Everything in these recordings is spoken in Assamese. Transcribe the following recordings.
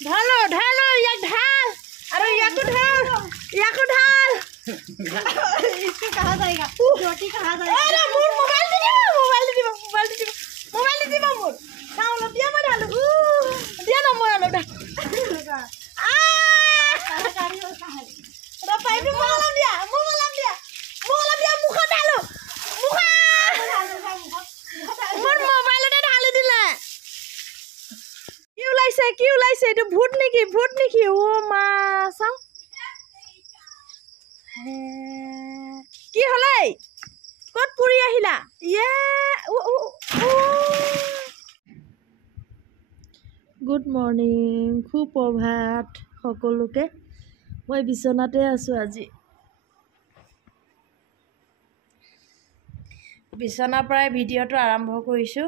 ढालो ढालो या ढाल अरे या को ढाल इसको कहाँ जाएगा रोटी कहाँ जाएगा अरे मोबाइल दे मोर साउ ल दिया मैं डालू दिया ना मोबाइल दा आ कलाकारी होता है रा पाइप मोबाइल दिया मुख डालो मोर मोबाइल दे ढाली दिले কি ওলাইছে এটা ভূত নেকি ও মা চাও কি হলে কত পুৰি আহিলা ইয়ে গুড মৰ্নিং সুপ্ৰভাত সকলোকে মই বিছনাতে আছো আজি বিছনাৰ পৰাই ভিডিঅ'টো আৰম্ভ কৰিছো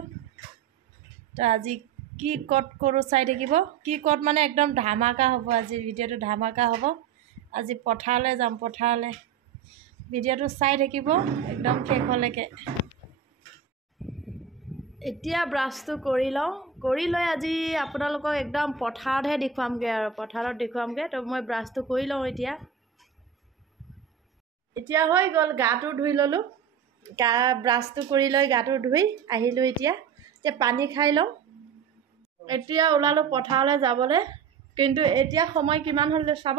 তো আজি কি কট কৰো চাই থাকিব কি কট মানে একদম ধামাকা হ'ব আজি ভিডিঅ'টো ধামাকা হ'ব আজি পথাৰলৈ যাম পথাৰলৈ ভিডিঅ'টো চাই থাকিব একদম শেষলৈকে এতিয়া ব্ৰাছটো কৰি লৈ আজি আপোনালোকক একদম পথাৰতহে দেখুৱামগে আৰু পথাৰত দেখুৱামগে তো মই ব্ৰাছটো কৰি লওঁ এতিয়া হৈ গ'ল গাটো ধুই ললো ব্ৰাছটো কৰি লৈ গাটো ধুই আহিলো এতিয়া পানী খাই লওঁ এতিয়া ওলালো পথাৰলৈ যাবলৈ কিন্তু এতিয়া সময় কিমান হ'ল চাব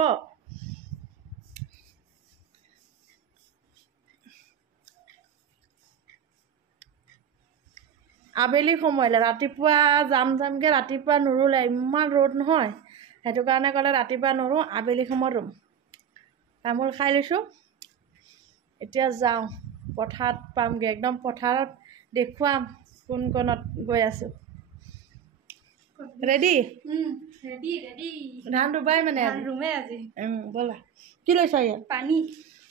আবেলি সময়লৈ ৰাতিপুৱা যামগে ৰাতিপুৱা নুৰুলে ইমান ৰ'দ নহয় সেইটো কাৰণে ক'লে ৰাতিপুৱা নুৰু আবেলি সময়ত ৰুম তামোল খাই লৈছোঁ এতিয়া যাওঁ পথাৰত পামগে একদম পথাৰত দেখুৱাম কোন কোণত গৈ আছোঁ ৰেডি ধান ৰুবাই মানে ৰুমে আজি ব'লা কি লৈছা ইয়াত পানী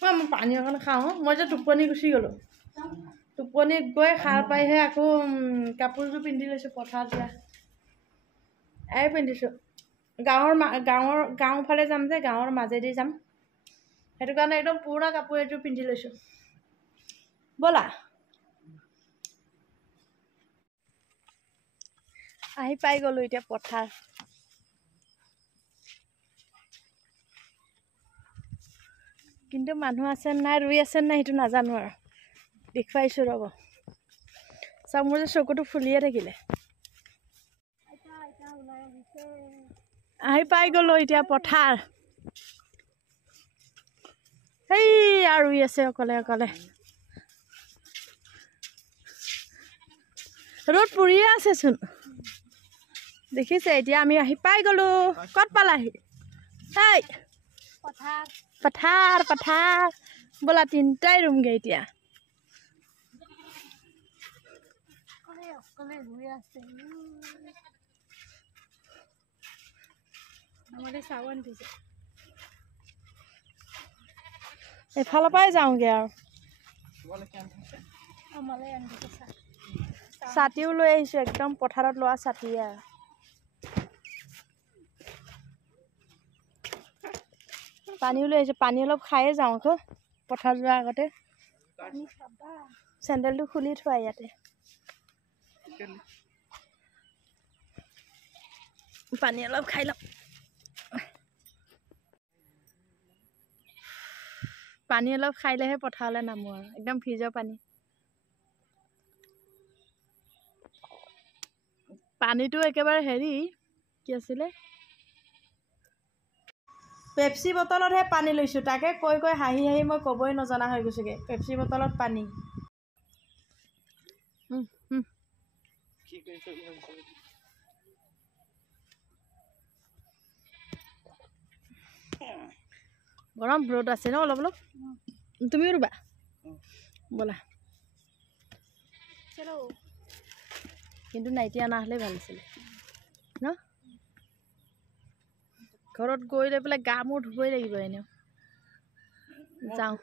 মই পানী অকণ খাওঁ মই যে টোপনি গুচি গ'লোঁ টোপনিত গৈ সাৰ পাইহে আকৌ কাপোৰযোৰ পিন্ধি লৈছোঁ পথাৰত যোৱা পিন্ধিছোঁ গাঁৱৰ ফালে যাম যে গাঁৱৰ মাজেদি যাম সেইটো কাৰণে একদম পুৰা কাপোৰ এযোৰ পিন্ধি লৈছোঁ ব'লা আহি পাই গ'লো এতিয়া পথাৰ কিন্তু মানুহ আছে নাই ৰুই আছে নাই সেইটো নাজানো আৰু দেখুৱাইছোঁ ৰ'ব চাওক মোৰ যে চকুটো ফুলিয়ে থাকিলে আহি পাই গ'লো এতিয়া পথাৰ সেই আৰু ৰুই আছে অকলে ৰ'দ পৰিয়ে আছেচোন দেখিছে এতিয়া আমি আহি পাই গ'লো ক'ত পালাহি এই পথাৰ ব'লা তিনিটাই ৰুমগে এতিয়া এফালৰ পৰাই যাওঁগে আৰু ছাতিও লৈ আহিছোঁ একদম পথাৰত লোৱা ছাতিয়ে আৰু পানীও লৈ আহিছোঁ পানী অলপ খায়ে যাওঁ আকৌ পথাৰ যোৱাৰ আগতে চেণ্ডেলটো খুলি থোৱা ইয়াতে পানী অলপ খাই লওঁ পানী অলপ খাইলেহে পথাৰলৈ নামো আৰু একদম ফ্ৰিজৰ পানীটো একেবাৰে হেৰি কি আছিলে পেপচি বটলতহে পানী লৈছোঁ তাকে কৈ হাঁহি মই ক'বই নজনা হৈ গৈছোঁগৈ পেপচি বটলত পানী গৰম ৰ'দ আছে ন অলপ তুমিও ৰুবা ব'লা কিন্তু নাইতিয়া নাহলে ভাল আছিলে ন ঘৰত গৈ লৈ পেলাই গা মূৰ ধুবই লাগিব এনেও যাওঁ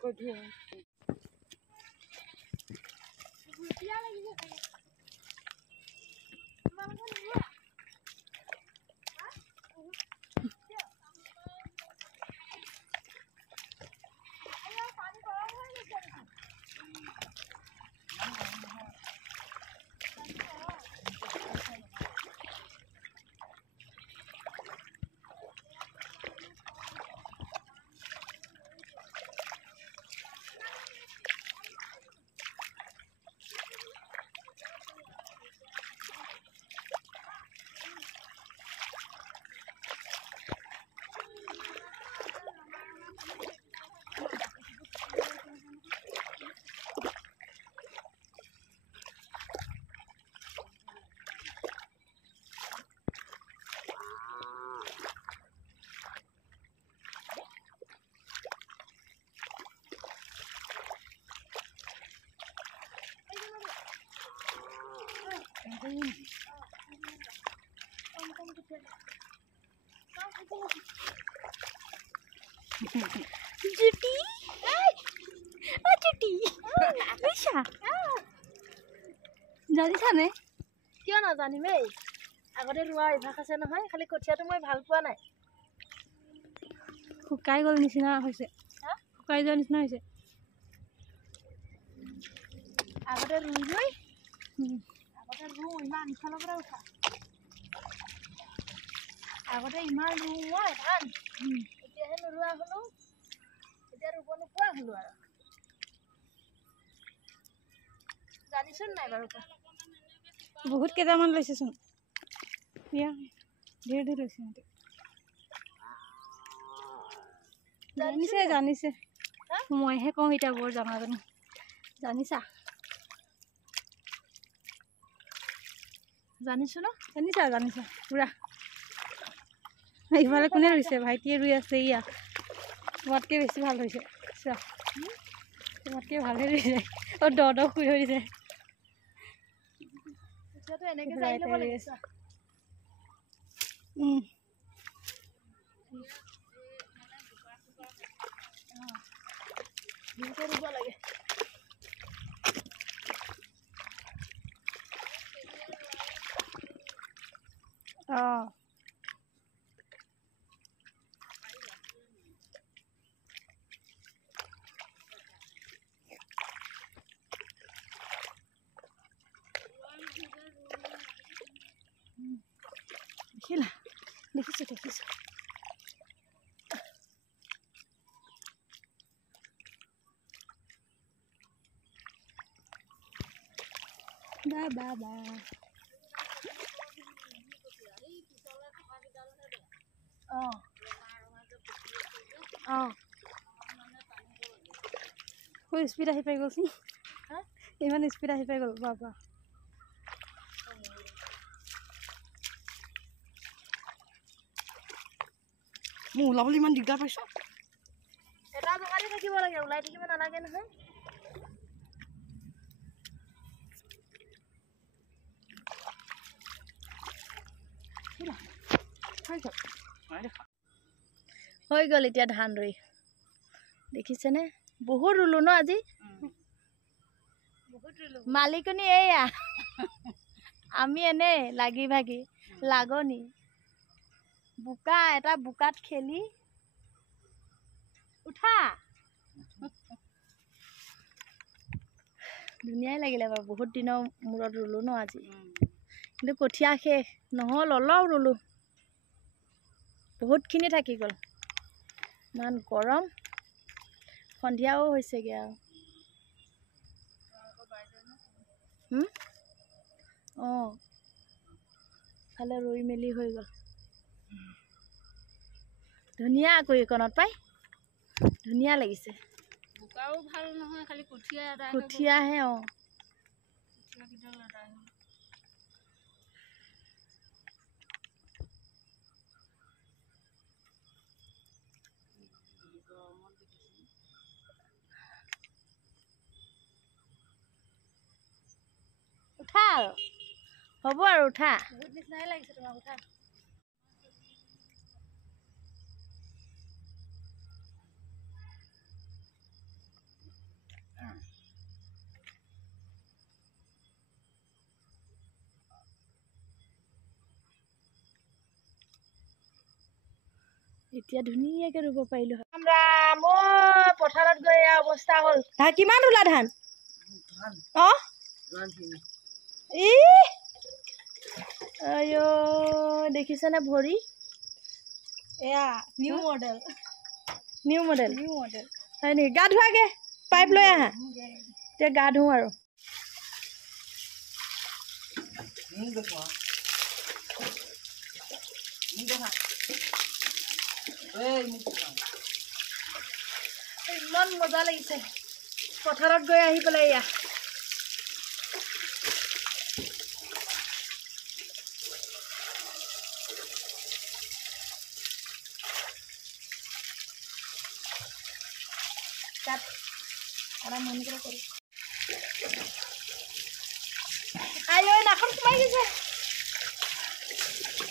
জুটি ও জুটি নিশা জানিছানে কিয় নাজানিম এই আগতে ৰোৱা অভ্যাস আছে নহয় খালি কঠীয়াটো মই ভাল পোৱা নাই শুকাই গ'ল নিচিনা হৈছে শুকাই যোৱাৰ নিচিনা হৈছে আগতে ৰুই আগতে ৰুওঁ ইমান ইফালৰ পৰা উঠা আগতে ইমান ৰুওঁ মই ধান এতিয়াহে নোৰোৱা হ'লো এতিয়া ৰুব নোপোৱা হ'লো আৰু জানিছোন নাই বাৰু বহুত কেইটামান লৈছেচোন ইয়া ধেৰ ধেৰ লৈছে জানিছে মইহে কওঁ এতিয়া বৰ জনাজানো জানিছা জানিছো ন জানিছা পুৰা ইফালে কোনে ৰুইছে ভাইটিয়ে ৰুই আছে ইয়া তোমাতকৈ বেছি ভাল হৈছে চোৱা তোমাতকৈ ভালহে ৰুইছে দ শুই হৈ দিছে এনেকে যাই ল'ব লাগিছে ৰুব লাগে দেখিছো বা স্পীড আহি পাই গ'লচোন ইমান স্পীড আহি পাই গ'ল বাবা মোৰ ওলাবলৈ ইমান দিগদাৰ পাইছ এটা জেগাতে থাকিব লাগে ওলাই থাকিব নালাগে নহয় হৈ গ'ল এতিয়া ধান ৰুই দেখিছেনে বহুত ৰুলো ন আজি মালিকনী এয়া আমি এনে লাগি ভাগি লাগনি বোকা এটা বোকাত খেলি উঠা ধুনীয়াই লাগিলে বাৰু বহুত দিনৰ মূৰত ৰুলো ন আজি কিন্তু কঠীয়া শেষ নহ'ল অলপ ৰুলো বহুতখিনি থাকি গ'ল ইমান গৰম সন্ধিয়াও হৈছেগৈ আৰু ফালে ৰুই মেলি হৈ গ'ল ধুনীয়া আকৌ এইকণত পাই ধুনীয়া লাগিছে বোকাও ভাল নহয় খালি কঠীয়াহে উঠা আৰু হ'ব আৰু উঠা বহুত নিচিনাই লাগিছে তোমাক উঠা এতিয়া ধুনীয়াকে ৰুব পাৰিলো মই পথাৰত গৈ অৱস্থা হ'ল কিমান ৰুলা ধান দেখিছেনে ভৰি এয়া নিউ মডেল হয় নেকি গা ধোৱাগে পাইপ লৈ আহা এতিয়া গা ধুওঁ আৰু ইমান মজা লাগিছে পথাৰত গৈ আহি পেলাই এয়া আৰাম মন কৰি আইঐ নাখন সোমাই গৈছে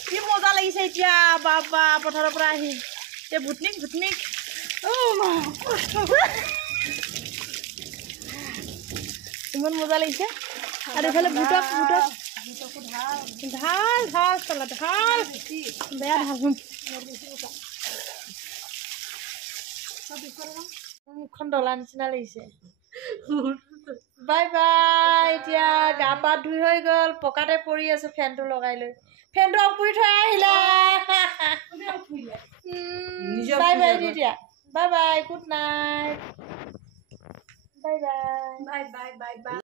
কি মজা লাগিছে এতিয়া বাবা পথাৰৰ পৰা আহি এতিয়া ভুটনিক ইমান মজা লাগিছে আৰু এইফালে ভুটক ঢাল চলা ঢাল বেয়া ঢাল মুখখন ডলা নিচিনা লাগিছে বাই বাই এতিয়া গা পা ধুই হৈ গ'ল পকাতে পৰি আছো ফেনটো লগাই লৈ ফেনটো অফ কৰি থৈ আহিলা বাই বাই দিয়া bye bye good night bye bye